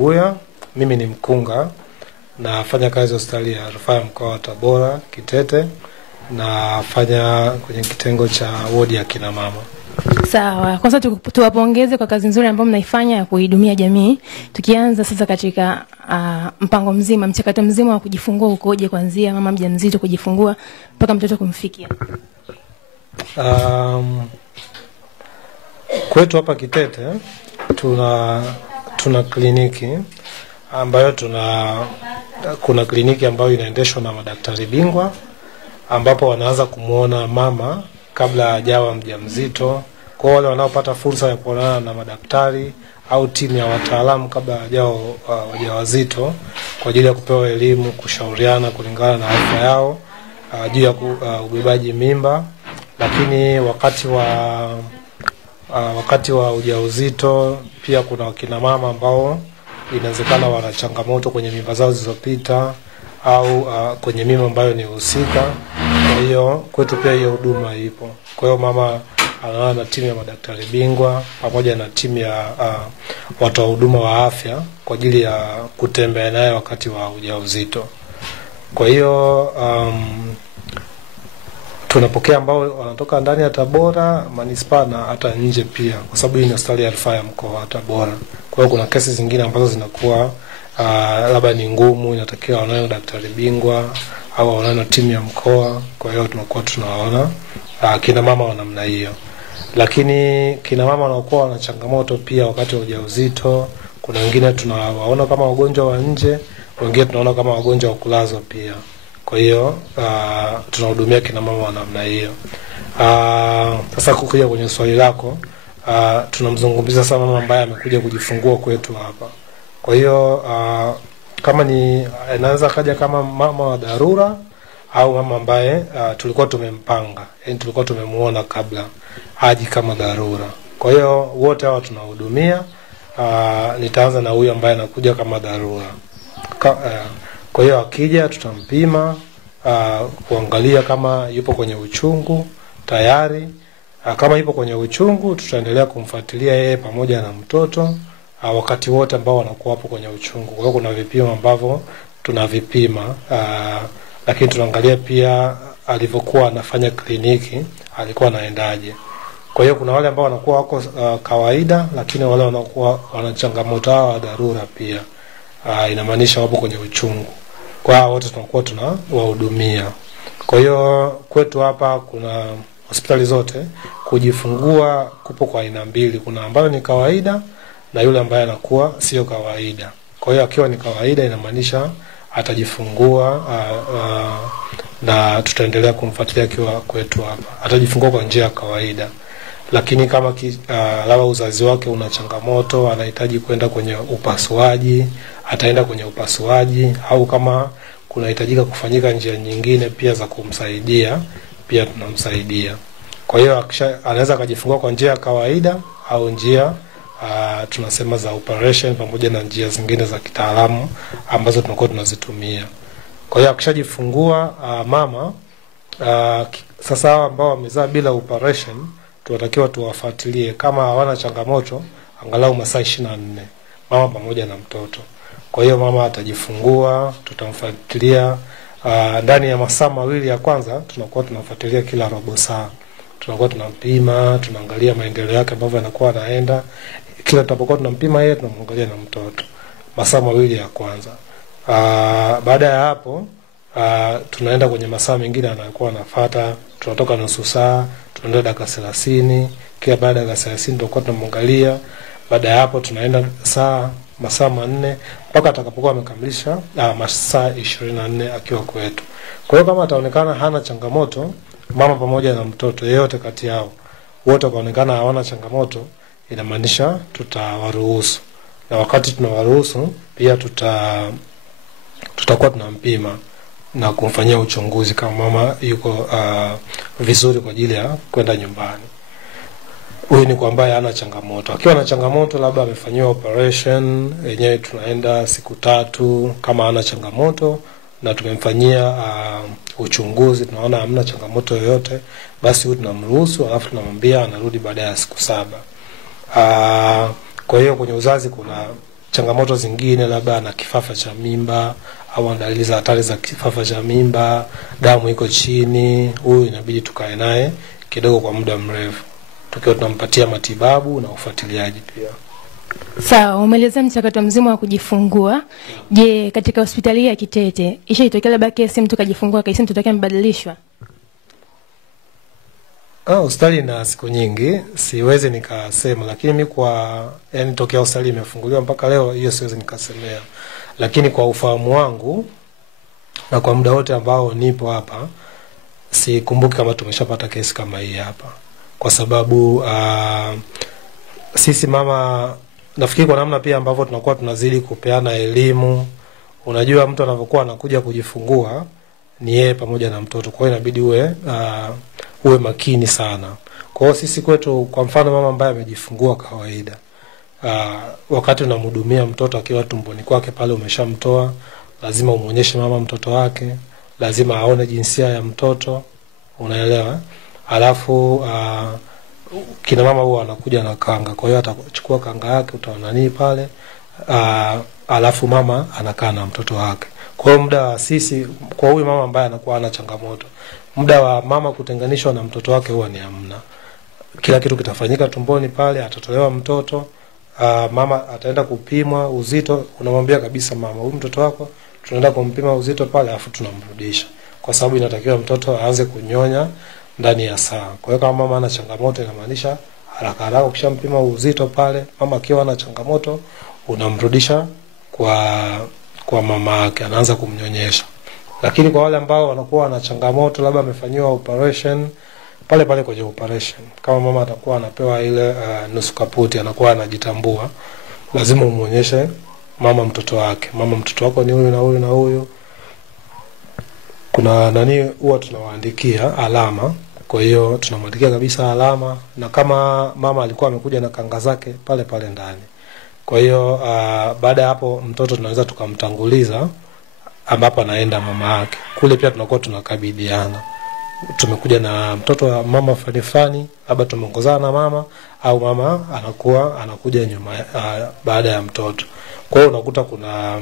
Buya, mimi ni mkunga, nafanya kazi hospitali ya rufaa ya mkoa wa Tabora, Kitete, nafanya kwenye kitengo cha wodi ya kina mama. Sawa, kwanza tuwapongeze kwa kazi nzuri ambayo mnaifanya ya kuhudumia jamii. Tukianza sasa katika mpango mzima, mchakato mzima wa kujifungua ukoje kuanzia mama mjamzito kujifungua mpaka mtoto kumfikia? Kwetu hapa Kitete tuna kliniki ambayo kuna kliniki ambayo inaendeshwa na madaktari bingwa, ambapo wanaanza kumuona mama kabla hajawa mjamzito. Kwa wale wanaopata fursa ya kuonana na madaktari au timu ya wataalamu kabla hajao wajawazito kwa ajili ya kupewa elimu, kushauriana kulingana na afya yao juu ya ubebaji mimba. Lakini wakati wa ujauzito pia kuna wakina mama ambao inawezekana wana changamoto kwenye mimba zao zilizopita au kwenye mimba ambayo ni husika. Kwa hiyo kwetu pia hiyo huduma ipo. Kwa hiyo mama anaona na timu ya madaktari bingwa pamoja na timu ya watu wa huduma wa afya kwa ajili ya kutembea naye wakati wa ujauzito. Kwa hiyo tunapokea ambao wanatoka ndani ya Tabora, manispaa na hata nje pia, kwa sababu hii ni hospitali ya rufaa ya mkoa wa Tabora. Kwa hiyo kuna kesi zingine ambazo zinakuwa labda ni ngumu, inatakiwa waonane na daktari bingwa au waonane na timu ya mkoa. Kwa hiyo tunakuwa tunawaona kina mama wa namna hiyo. Lakini kina mama wanaokuwa wana changamoto pia wakati wa ujauzito, kuna wengine tunawaona kama wagonjwa wa nje, wengine tunaona kama wagonjwa wa kulazwa pia. Kwa hiyo tunahudumia kina mama wa namna hiyo. Sasa kukuja kwenye swali lako, tunamzungumzia sana mama ambaye amekuja kujifungua kwetu hapa. Kwa hiyo kama ni inaweza kaja kama mama wa dharura au mama ambaye tulikuwa tumempanga, yani tulikuwa tumemuona kabla haji kama dharura. Kwa hiyo wote hawa tunahudumia. Nitaanza na huyu ambaye anakuja kama dharura. Kwa hiyo akija tutampima kuangalia kama yupo kwenye uchungu tayari. Kama yupo kwenye uchungu tutaendelea kumfuatilia yeye pamoja na mtoto wakati wote ambao wanakuwa hapo kwenye uchungu. Kwa hiyo kuna vipimo ambavyo tunavipima, lakini tunaangalia pia alivyokuwa anafanya kliniki, alikuwa anaendaje. Kwa hiyo kuna wale ambao wanakuwa wako kawaida, lakini wale wanakuwa wana changamoto wa dharura pia. Inamaanisha wapo kwenye uchungu. Kwa hao wote tunakuwa tunawahudumia. Kwa hiyo kwetu hapa kuna hospitali zote kujifungua kupo kwa aina mbili. Kuna ambayo ni kawaida na yule ambaye anakuwa sio kawaida. Kwa hiyo akiwa ni kawaida inamaanisha atajifungua na tutaendelea kumfuatilia akiwa kwetu hapa. Atajifungua kwa njia ya kawaida. Lakini kama labda uzazi wake una changamoto, anahitaji kwenda kwenye upasuaji, ataenda kwenye upasuaji, au kama kunahitajika kufanyika njia nyingine pia za kumsaidia, pia tunamsaidia. Kwa hiyo anaweza akajifungua kwa njia ya kawaida au njia tunasema za operation, pamoja na njia zingine za kitaalamu ambazo tunakuwa tunazitumia. Kwa hiyo akishajifungua mama sasa ambao wamezaa bila operation tunatakiwa tuwafuatilie kama hawana changamoto angalau masaa 24 mama pamoja na mtoto. Kwa hiyo mama atajifungua, tutamfuatilia ndani ya masaa mawili ya kwanza tunakuwa tunafuatilia kila robo saa. Tunakuwa tunampima, tunaangalia maendeleo yake ambavyo yanakuwa yanaenda. Kila tutapokuwa tunampima yeye tunamwangalia na mtoto. Masaa mawili ya kwanza. Baada ya hapo tunaenda kwenye masaa mengine anayokuwa anafuata. Tunatoka nusu saa, tunaenda dakika 30, kila baada ya dakika 30 tutakuwa tunamwangalia. Baada ya hapo tunaenda masaa 4 mpaka atakapokuwa amekamilisha masaa 24 akiwa kwetu. Kwa hiyo kama ataonekana hana changamoto, mama pamoja na mtoto yeyote kati yao wote wakaonekana hawana changamoto, inamaanisha tutawaruhusu. Na wakati tunawaruhusu pia tutakuwa tunampima na kumfanyia uchunguzi kama mama yuko vizuri kwa ajili ya kwenda nyumbani. Huyu ni kwa ambaye hana changamoto. Akiwa na changamoto labda amefanyiwa operation, yenyewe tunaenda siku 3 kama hana changamoto na tumemfanyia uchunguzi, tunaona hamna changamoto yoyote, basi huyu tunamruhusu, alafu tunamwambia anarudi baada ya siku 7. Kwa hiyo kwenye uzazi kuna changamoto zingine, labda ana kifafa cha mimba au dalili za hatari za kifafa cha mimba, damu iko chini, huyu inabidi tukae naye kidogo kwa muda mrefu, tukiwa tunampatia matibabu na ufuatiliaji pia. Sawa, umeeleza mchakato mzima wa kujifungua. Je, katika hospitali ya Kitete ishaitokea labda kesi mtu kajifungua kesi mtoto wake amebadilishwa? Hospitali na siku nyingi siwezi nikasema, lakini mimi yani tokea hospitali imefunguliwa mpaka leo hiyo siwezi nikasemea, lakini kwa ufahamu wangu na kwa muda wote ambao nipo hapa sikumbuki kama tumeshapata kesi kama hii hapa, kwa sababu sisi mama, nafikiri kwa namna pia ambavyo tunakuwa tunazidi kupeana elimu. Unajua mtu anapokuwa anakuja kujifungua ni yeye pamoja na mtoto, kwa hiyo inabidi uwe makini sana. Kwa hiyo sisi kwetu, kwa mfano mama ambaye amejifungua kawaida, wakati unamhudumia mtoto akiwa tumboni kwake pale, umeshamtoa, lazima umuonyeshe mama mtoto wake, lazima aone jinsia ya mtoto, unaelewa? Alafu kina mama huwa anakuja na kanga, kwa hiyo atachukua kanga yake, utaona nini pale, alafu mama anakaa na mtoto wake. Kwa hiyo muda sisi, kwa huyu mama ambaye anakuwa ana changamoto, muda wa mama kutenganishwa na mtoto wake huwa ni hamna. Kila kitu kitafanyika tumboni pale, atatolewa mtoto, mama ataenda kupimwa uzito, unamwambia kabisa mama, huyu mtoto wako tunaenda kumpima uzito pale, afu tunamrudisha, kwa sababu inatakiwa mtoto aanze kunyonya ndani ya saa. Kwa hiyo kama mama ana changamoto, inamaanisha haraka haraka ukishampima uzito pale, mama akiwa na changamoto, unamrudisha kwa mama yake, anaanza kumnyonyesha. Lakini kwa wale ambao wanakuwa na changamoto, labda amefanyiwa operation, pale pale kwenye operation, kama mama atakuwa anapewa ile nusu kaputi, anakuwa anajitambua, lazima umuonyeshe mama mtoto wake, mama mtoto wako ni huyu na huyu na huyu. Kuna huwa tunawaandikia alama, kwa hiyo tunamwandikia kabisa alama, na kama mama alikuwa amekuja na kanga zake pale pale ndani. Kwa hiyo baada ya hapo mtoto tunaweza tukamtanguliza ambapo anaenda mama yake. Kule pia tunakuwa tunakabidhiana, tumekuja na mtoto wa mama fulani, labda tumeongozana na mama, au mama anakuja nyuma baada ya mtoto. Kwa hiyo unakuta kuna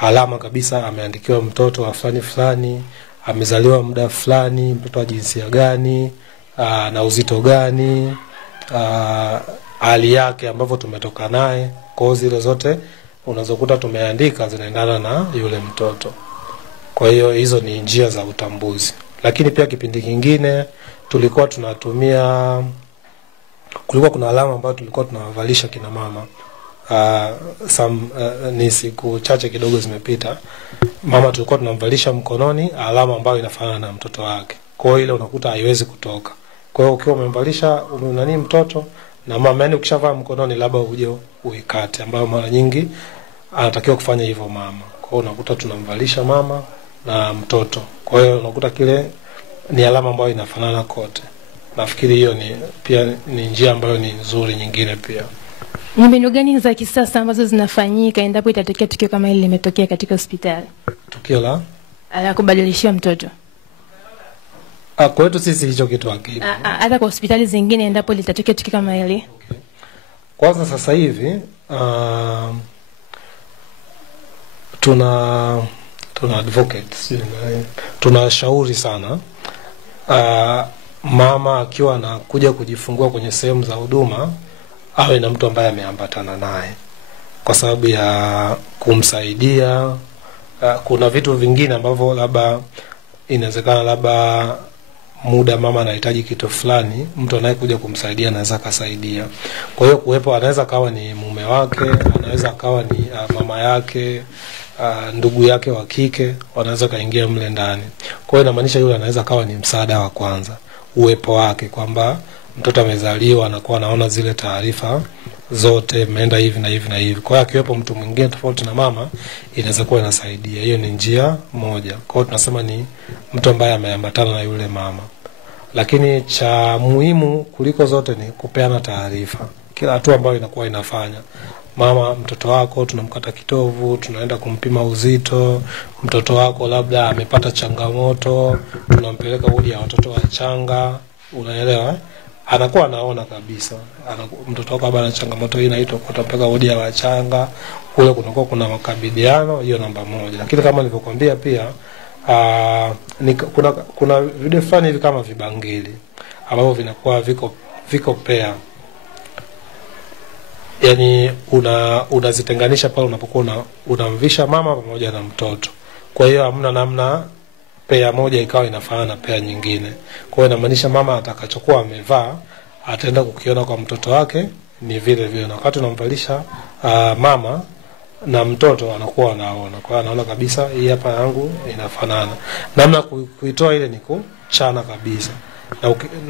alama kabisa, ameandikiwa mtoto wa fulani, amezaliwa muda fulani, mtoto wa jinsia gani, na uzito gani, hali yake ambavyo tumetoka naye. Kwa hiyo zile zote unazokuta tumeandika zinaendana na yule mtoto. Kwa hiyo hizo ni njia za utambuzi. Lakini pia kipindi kingine tulikuwa tunatumia, kulikuwa kuna alama ambayo tulikuwa tunawavalisha kina mama. Ni siku chache kidogo zimepita, mama tulikuwa tunamvalisha mkononi alama ambayo inafanana na mtoto wake. Kwa hiyo ile unakuta haiwezi kutoka. Kwa hiyo ukiwa umemvalisha mtoto na mama, yani ukishavaa mkononi labda uje uikate, ambayo mara nyingi anatakiwa kufanya hivyo mama. Kwa hiyo unakuta tunamvalisha mama na mtoto. Kwa hiyo unakuta kile ni alama ambayo inafanana kote. Nafikiri hiyo ni njia ambayo ni nzuri nyingine pia. Ni mbinu gani za kisasa ambazo zinafanyika endapo itatokea tukio kama hili limetokea katika hospitali? Tukio la kubadilishia mtoto. Kwetu sisi hicho kitu hakipo. Hata kwa hospitali zingine endapo litatokea tukio kama hili. Okay. Kwanza sasa hivi tuna advocates, tunashauri sana mama akiwa anakuja kujifungua kwenye sehemu za huduma awe na mtu ambaye ameambatana naye, kwa sababu ya kumsaidia. Kuna vitu vingine ambavyo labda inawezekana labda muda mama anahitaji kitu fulani, mtu anayekuja kumsaidia anaweza kusaidia. Kwa hiyo kuwepo, anaweza kawa ni mume wake, anaweza kawa ni mama yake, ndugu yake wa kike, wanaweza kaingia mle ndani. Kwa hiyo inamaanisha yule anaweza kawa ni msaada wa kwanza, uwepo wake, kwamba mtoto amezaliwa anakuwa anaona zile taarifa zote, imeenda hivi na hivi na hivi. Kwa hiyo akiwepo mtu mwingine tofauti na mama, inaweza kuwa inasaidia. Hiyo ni njia moja. Kwa hiyo tunasema ni mtu ambaye ameambatana na yule mama. Lakini cha muhimu kuliko zote ni kupeana taarifa. Kila hatua ambayo inakuwa inafanya. Mama, mtoto wako tunamkata kitovu, tunaenda kumpima uzito, mtoto wako labda amepata changamoto, tunampeleka wodi ya watoto wachanga, unaelewa? anakuwa anaona kabisa mtoto wako ana changamoto hii, inaitwa kutapeka wodi ya wachanga, kule kunakuwa kuna makabiliano. Hiyo namba moja. Lakini kama nilivyokuambia pia kuna video fulani hivi kama vibangili ambavyo vinakuwa viko pair, yani unazitenganisha pale unapokuwa unamvisha mama pamoja na mtoto. Kwa hiyo hamna namna pea moja ikawa inafanana na pea nyingine. Kwa hiyo inamaanisha mama atakachokuwa amevaa ataenda kukiona kwa mtoto wake ni vile vile, na wakati unamvalisha mama na mtoto anakuwa anaona. Kwa hiyo anaona kabisa hii hapa yangu inafanana. Namna kuitoa ile ni kuchana kabisa,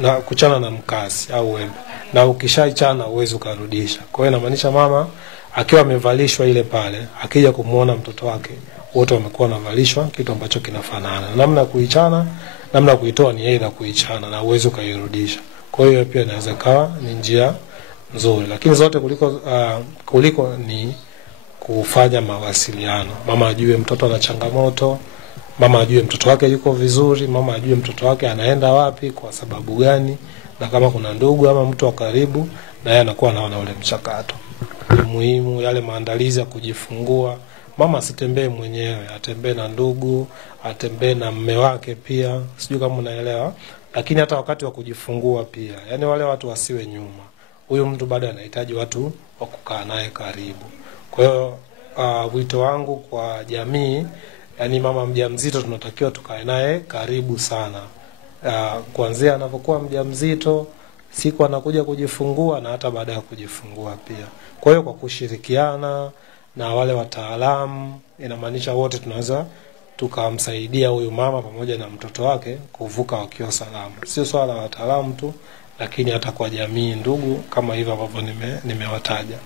na kuchana na mkasi au wembe, na ukishaichana uwezo ukarudisha. Kwa hiyo inamaanisha mama akiwa amevalishwa ile pale, akija kumuona mtoto wake, wote wamekuwa navalishwa kitu ambacho kinafanana. Namna kuichana, namna kuitoa ni aidha kuichana na uwezo kairudisha. Kwa hiyo pia inaweza kawa ni njia nzuri, lakini zote kuliko ni kufanya mawasiliano. Mama ajue mtoto ana changamoto, mama ajue mtoto wake yuko vizuri, mama ajue mtoto wake anaenda wapi kwa sababu gani, na kama kuna ndugu ama mtu wa karibu na yeye anakuwa anaona ule mchakato. Ni muhimu yale maandalizi ya kujifungua. Mama asitembee mwenyewe, atembee na ndugu, atembee na mume wake pia. Sijui kama unaelewa. Lakini hata wakati wa kujifungua pia, yani wale watu wasiwe nyuma. Huyu mtu bado anahitaji watu wa kukaa naye karibu. Kwa hiyo wito wangu kwa jamii, yani mama mjamzito tunatakiwa tukae naye karibu sana. Kuanzia anapokuwa mjamzito, siku anakuja kujifungua, na hata baada ya kujifungua pia. Kwa hiyo kwa kushirikiana na wale wataalamu, inamaanisha wote tunaweza tukamsaidia huyu mama pamoja na mtoto wake kuvuka wakiwa salama. Sio swala la wataalamu tu, lakini hata kwa jamii, ndugu, kama hivyo ambavyo nimewataja.